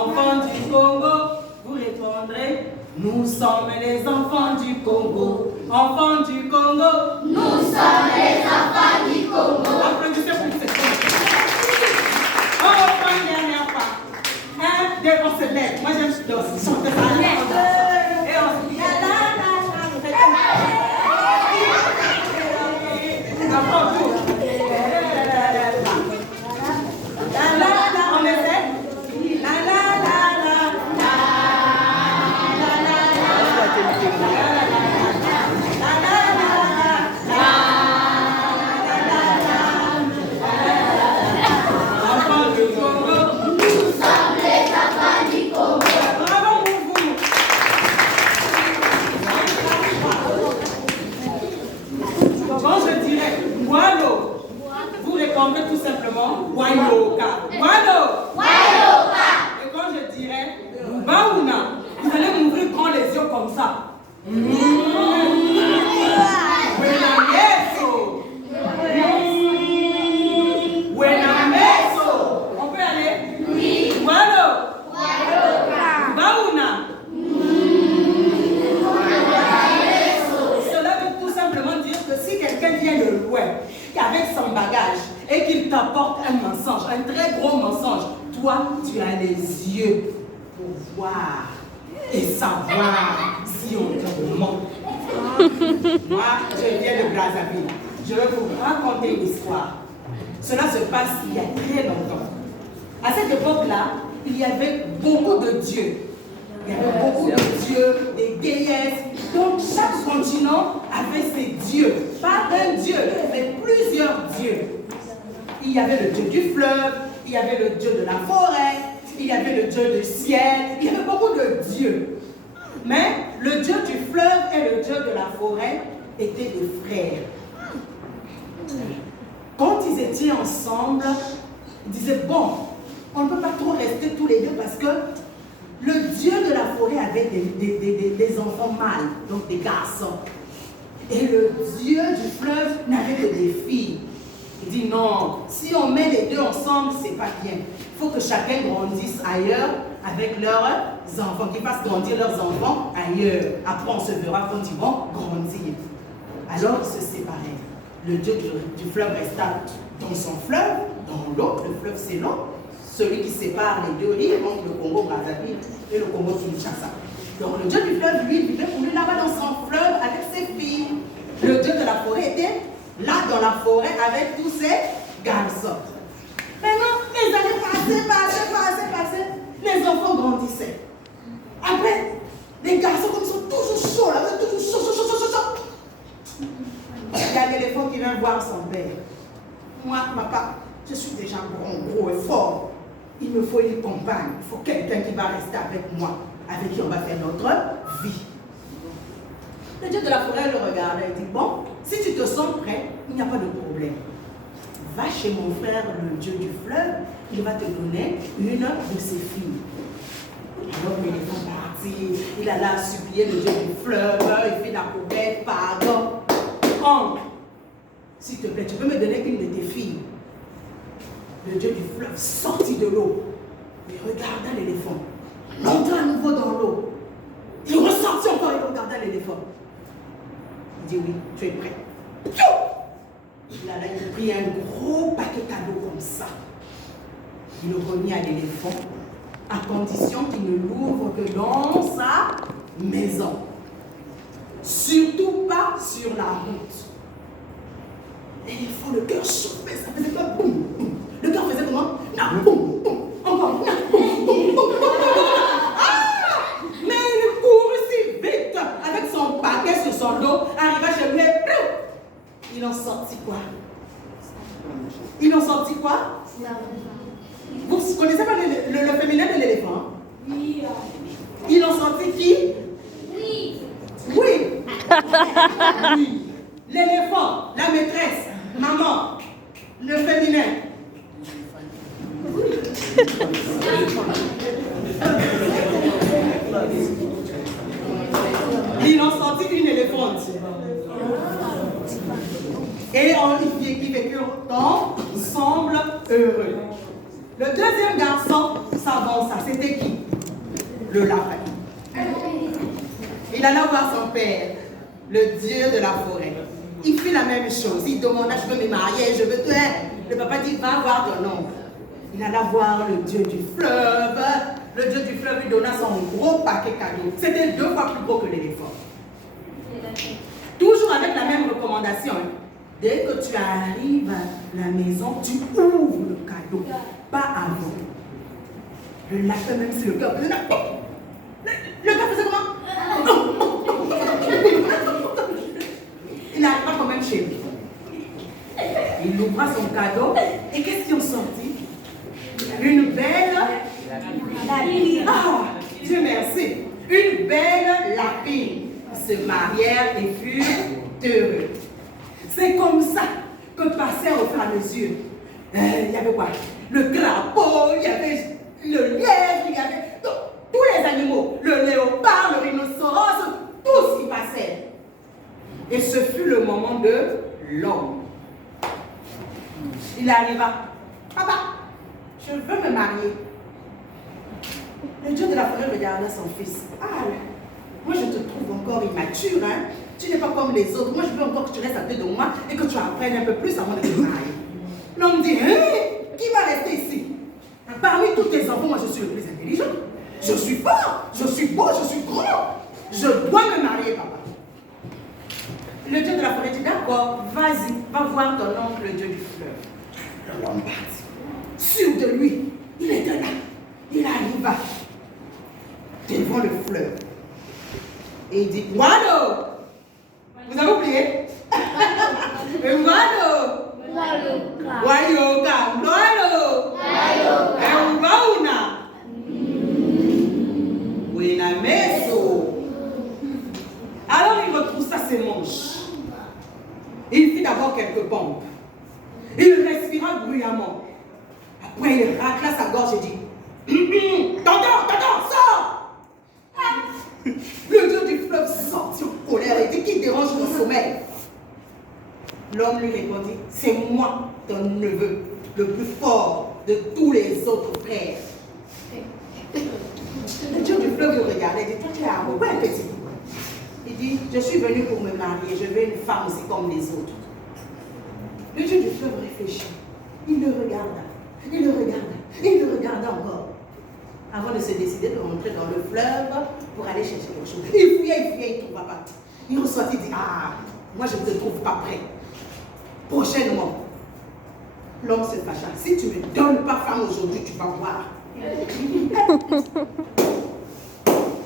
enfants du Congo, vous répondrez, nous sommes les enfants du Congo. Enfants du Congo, nous sommes les enfants du Congo. Applaudissez pour cette chose. On reprend une dernière fois. Un, deux, on se lève. Moi j'aime chanter ça. Et on se dit la la la. Après tout. La la la, on essaie. La la la la. La la la la. Tout simplement, Wayoka. Wayoka. Et quand je dirais Baouna, vous allez m'ouvrir grand les yeux comme ça. On peut aller? Oui. Wayoka. Baouna. Cela veut tout simplement dire que si quelqu'un vient de loin, avec son bagage, et qu'il t'apporte un mensonge, un très gros mensonge, toi, tu as les yeux pour voir et savoir si on te ment. Moi, je viens de Brazzaville. Je vais vous raconter une histoire. Cela se passe il y a très longtemps. À cette époque-là, il y avait beaucoup de dieux. Il y avait beaucoup de dieux, des déesses. Donc, chaque continent avait ses dieux. Pas un dieu, mais plusieurs dieux. Il y avait le dieu du fleuve, il y avait le dieu de la forêt, il y avait le dieu du ciel, il y avait beaucoup de dieux. Mais le dieu du fleuve et le dieu de la forêt étaient des frères. Quand ils étaient ensemble, ils disaient, bon, on ne peut pas trop rester tous les deux parce que le dieu de la forêt avait des enfants mâles, donc des garçons. Et le dieu du fleuve n'avait que des filles. Il dit non, si on met les deux ensemble, c'est pas bien. Il faut que chacun grandisse ailleurs avec leurs enfants, qu'ils fassent grandir leurs enfants ailleurs. Après, on se verra quand ils vont grandir. Alors, ils se séparèrent. Le dieu du fleuve resta dans son fleuve, dans l'eau. Le fleuve, c'est l'eau. Celui qui sépare les deux rives, donc le Congo Brazzaville et le Congo Kinshasa. Donc, le dieu du fleuve, lui, vivait pour lui là-bas dans son fleuve avec ses filles. Le dieu de la forêt était là dans la forêt avec tous ses garçons. Maintenant, les années passaient, les enfants grandissaient. Après, les garçons comme ils sont toujours chauds, là, toujours chauds. Il y a l'éléphant qui vient voir son père. Moi, papa, je suis déjà gros et fort. Il me faut une compagne, il faut quelqu'un qui va rester avec moi, avec qui on va faire notre vie. Le dieu de la forêt le regardait et dit, bon, si tu te sens prêt, il n'y a pas de problème. Va chez mon frère, le dieu du fleuve, il va te donner une de ses filles. Alors l'éléphant partit, il alla supplier le dieu du fleuve, il fait la poubelle, pardon. Oncle, s'il te plaît, tu peux me donner une de tes filles. Le dieu du fleuve sortit de l'eau, il regarda l'éléphant, entra à nouveau dans l'eau. Il ressortit encore et regarda l'éléphant. Il dit oui, tu es prêt. Il a pris un gros paquet cadeau comme ça. Il le remit à l'éléphant, à condition qu'il ne l'ouvre que dans sa maison. Surtout pas sur la route. L'éléphant, le cœur chauffait, ça faisait comme boum, boum. Le cœur faisait comment? Non, boum, boum. Encore, non, boum, boum, boum, boum, boum. Ah! Mais il courut si vite avec son paquet sur son dos, arriva chez lui et plou! Il en sortit quoi? Il en sortit quoi? Vous connaissez pas le féminin de l'éléphant? Oui. Il en sortit qui? Oui. Oui. Oui. L'éléphant, la maîtresse, maman, le féminin. Il en sortit une éléphante. Et ils vécurent ensemble heureux. Le deuxième garçon s'avança. C'était qui? le lapin. Il alla voir son père, le dieu de la forêt. Il fit la même chose. Il demanda, je veux me marier, je veux tout. Le papa dit, va voir ton oncle. Il alla voir le dieu du fleuve. Le dieu du fleuve lui donna son gros paquet cadeau. C'était 2 fois plus gros que l'éléphant. Toujours avec la même recommandation. Dès que tu arrives à la maison, tu ouvres le cadeau. Pas avant. Le lapin, même si le cœur faisait... Le gars faisait comment? Il n'arrive pas quand même chez lui. Il ouvra son cadeau. Et qu'est-ce qui en sortit? Une belle lapine. Ah, Dieu merci. Une belle lapine. Ils se marièrent et furent heureux. C'est comme ça que passèrent au fur et à mesure. Il y avait quoi? Le crapaud, il y avait le lièvre, il y avait tous les animaux. Le léopard, le rhinocéros, tous y passaient. Et ce fut le moment de l'homme. Il arriva. Papa, je veux me marier. Le dieu de la forêt regarda son fils. Ah, moi je te trouve encore immature, hein? Tu n'es pas comme les autres. Moi je veux encore que tu restes à côté de moi et que tu apprennes un peu plus avant de te marier. L'homme dit, hein? Qui va rester ici? Parmi tous tes enfants, moi je suis le plus intelligent. Je suis fort, je suis beau, je suis grand. Je dois me marier, papa. Le dieu de la forêt dit, d'accord, vas-y, va voir ton oncle, le dieu du fleuve. L'homme partit. Sûr de lui, il était là. Il arriva devant le fleuve. Et il dit, Guado! Vous avez oublié? Guado! Guayoka! Guado! Guauna! Guinameso! Alors il retroussa ses manches. Il fit d'abord quelques pompes. Il respira bruyamment. Après il racla sa gorge et dit, Tonton, sors! Le dieu du fleuve sortit en colère et dit, qui dérange mon sommeil? L'homme lui répondit, c'est moi, ton neveu, le plus fort de tous les autres frères. Le dieu du fleuve le regardait et dit, toi tu es amoureux, petit. Il dit, je suis venu pour me marier, je veux une femme aussi comme les autres. Le dieu du fleuve réfléchit. Il le regarda, il le regarda, il le regarda encore. Avant de se décider de rentrer dans le fleuve pour aller chercher quelque chose. Il fouillait, il ne trouva pas. Il ressortit, il dit, ah, moi je ne te trouve pas prêt. Prochainement. L'homme se fâcha. Si tu ne me donnes pas femme aujourd'hui, tu vas voir.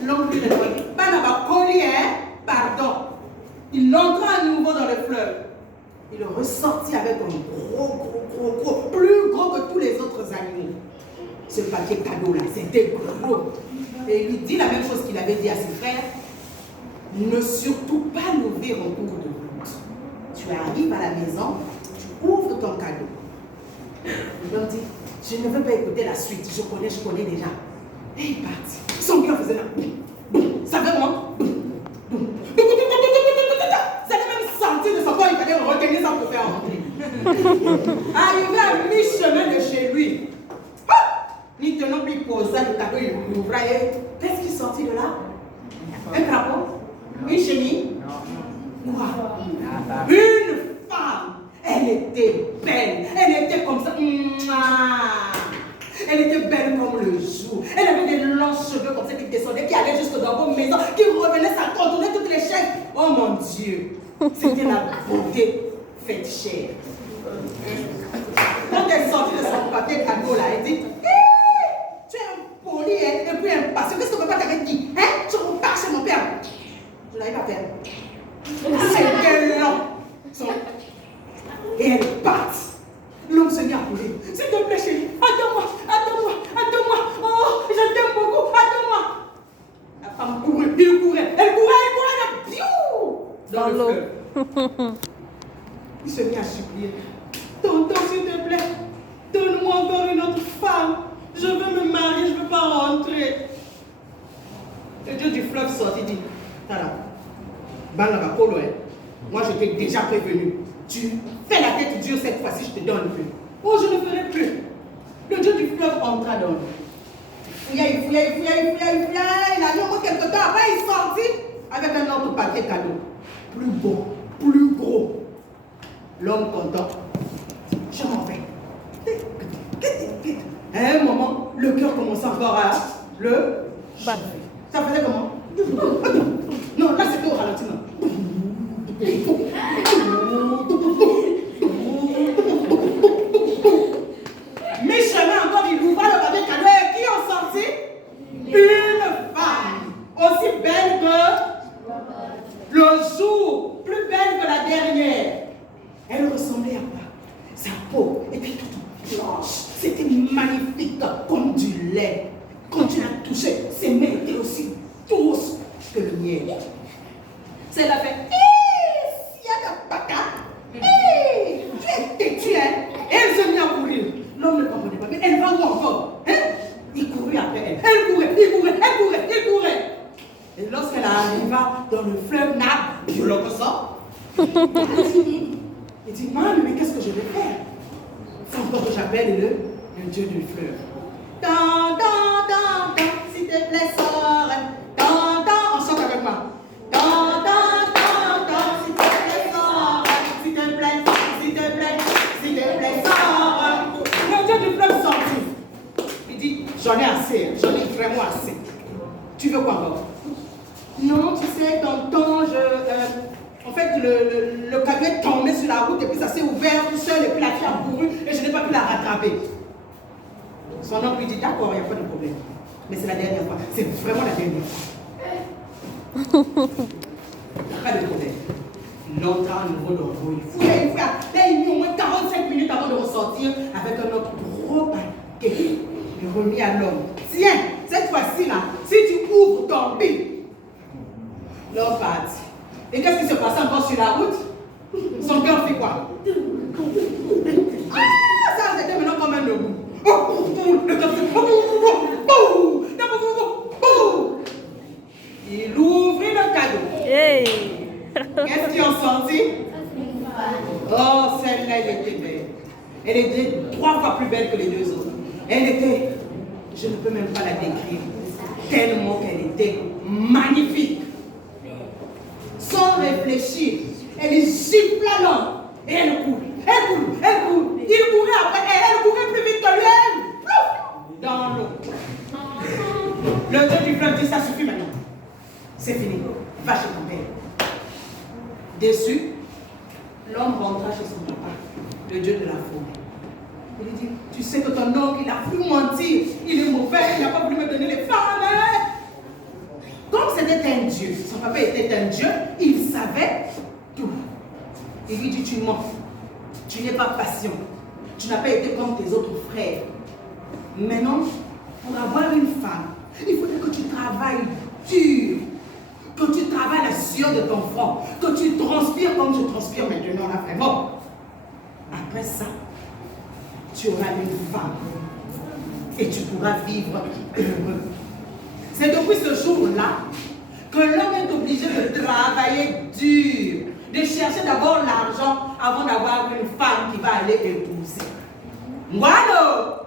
L'homme lui répondit, Banaba Koli, hein? Pardon. Il entra à nouveau dans le fleuve. Il ressortit avec un gros, plus gros que tous les autres animaux. Ce paquet cadeau-là, c'était gros. Et il lui dit la même chose qu'il avait dit à ses frères. Ne surtout pas l'ouvrir en cours de route. Tu arrives à la maison, tu ouvres ton cadeau. Il leur dit, je ne veux pas écouter la suite, je connais déjà. Et il partit. Son cœur faisait là. Ça fait moi. Ça avait même senti de son corps, il fallait retenir ça pour faire rentrer. Arrivé à mi-chemin de chez lui. Maintenant, puis il posa le cadeau, il l'ouvra et qu'est-ce qui sortit de là? Un crapaud? Une chenille? Quoi? Une femme! Elle était belle, elle était comme ça. Elle était belle comme le jour. Elle avait des longs cheveux comme ça qui descendaient, qui allaient jusque dans vos maisons, qui revenaient, ça contournait toutes les chaises. Oh mon Dieu! C'était la beauté faite chair. Quand elle sortit de son papier cadeau là, elle dit, tu es un poli et puis un patient. Qu'est-ce que papa t'avait dit? Hein? Tu repars chez mon père. Je n'arrive pas à faire. C'était long. Et elle est partie. L'homme se mit à courir. S'il te plaît, chérie, attends-moi. Oh, je t'aime beaucoup, attends-moi. La femme courait, il courait, elle courait, dans le fleuve. Il se mit à supplier. Tonton, s'il te plaît, donne-moi encore une autre femme. Je veux me marier, je ne veux pas rentrer. Le dieu du fleuve sortit et dit, Tala, moi je t'ai déjà prévenu. Tu fais la tête dure cette fois-ci, je te donne plus. Oh, je ne ferai plus. Le dieu du fleuve entra dans l'eau. Il Il a mis au moins quelque temps. Après, il est sorti avec un autre paquet cadeau. Plus beau, plus gros. L'homme content. Je m'en vais. À un moment, le cœur commençait encore à le chauffer. Ça faisait comment? Non, là c'était au ralenti. Mi-chemin encore, il ouvra le paquet cadeau et qui ont sorti? Une femme aussi belle que le jour, plus belle que la dernière. Elle ressemblait à quoi? Sa peau était toute blanche, c'était magnifique comme du lait. Quand tu l'as touchée, ses mains étaient aussi douces que le miel. C'est la fait, il y a de baka, tu es têtu, hein? Et elle se mit à courir. L'homme ne comprenait pas, mais elle va où encore? Hein? Il courait après elle. Elle courait. Et lorsqu'elle arriva dans le fleuve Nab, violent que ça, il dit, maman, mais qu'est-ce que je vais faire? C'est encore que j'appelle le Dieu du fleuve. Dan, s'il te plaît, sors. On chante avec moi. S'il te plaît, sors. S'il te plaît, sors. Le Dieu du fleuve sortit. Il dit, j'en ai assez, j'en ai vraiment assez. Tu veux quoi encore? Non, tu sais, tonton, en fait, le camion est tombé sur la route et puis ça s'est ouvert tout seul et puis la fille a couru et je n'ai pas pu la rattraper. Son oncle lui dit, d'accord, il n'y a pas de problème. Mais c'est la dernière fois. C'est vraiment la dernière fois. Pas de problème. Longtemps à nouveau dans l'eau. Il fouillait. Là, il mit au moins 45 minutes avant de ressortir avec un autre gros paquet. Il remis à l'homme. Tiens, cette fois-ci là, si tu ouvres ton bille, l'homme partit. Et qu'est-ce qui se passe encore sur la route? Son cœur fait quoi? Ah, ça c'était maintenant comme un debout. Le cœur fait il ouvrit le cadeau. Hey. Qu'est-ce qu'ils ont sorti? Oh, celle-là, elle était belle. Elle était 3 fois plus belle que les 2 autres. Elle était, je ne peux même pas la décrire, tellement qu'elle était magnifique. Sans réfléchir, elle gifla l'homme et elle court. Il courait après elle courait plus vite que lui. Elle, dans l'eau. Le Dieu du fleuve dit, ça suffit maintenant. C'est fini. Va chez ton père. Déçu, l'homme rentra chez son papa, le Dieu de la forêt. Il lui dit, tu sais que ton oncle, il a voulu mentir. Il est mauvais, il n'a pas voulu me donner les femmes. Comme c'était un Dieu, son papa était un Dieu, il savait tout. Il lui dit, tu mens. Tu n'es pas patient. Tu n'as pas été comme tes autres frères. Maintenant, pour avoir une femme, il faudrait que tu travailles dur. Que tu travailles la sueur de ton front. Que tu transpires comme je transpire maintenant là vraiment. Après ça, tu auras une femme. Et tu pourras vivre heureux. C'est depuis ce jour-là que l'homme est obligé de travailler dur. De chercher d'abord l'argent avant d'avoir une femme qui va aller épouser. Voilà!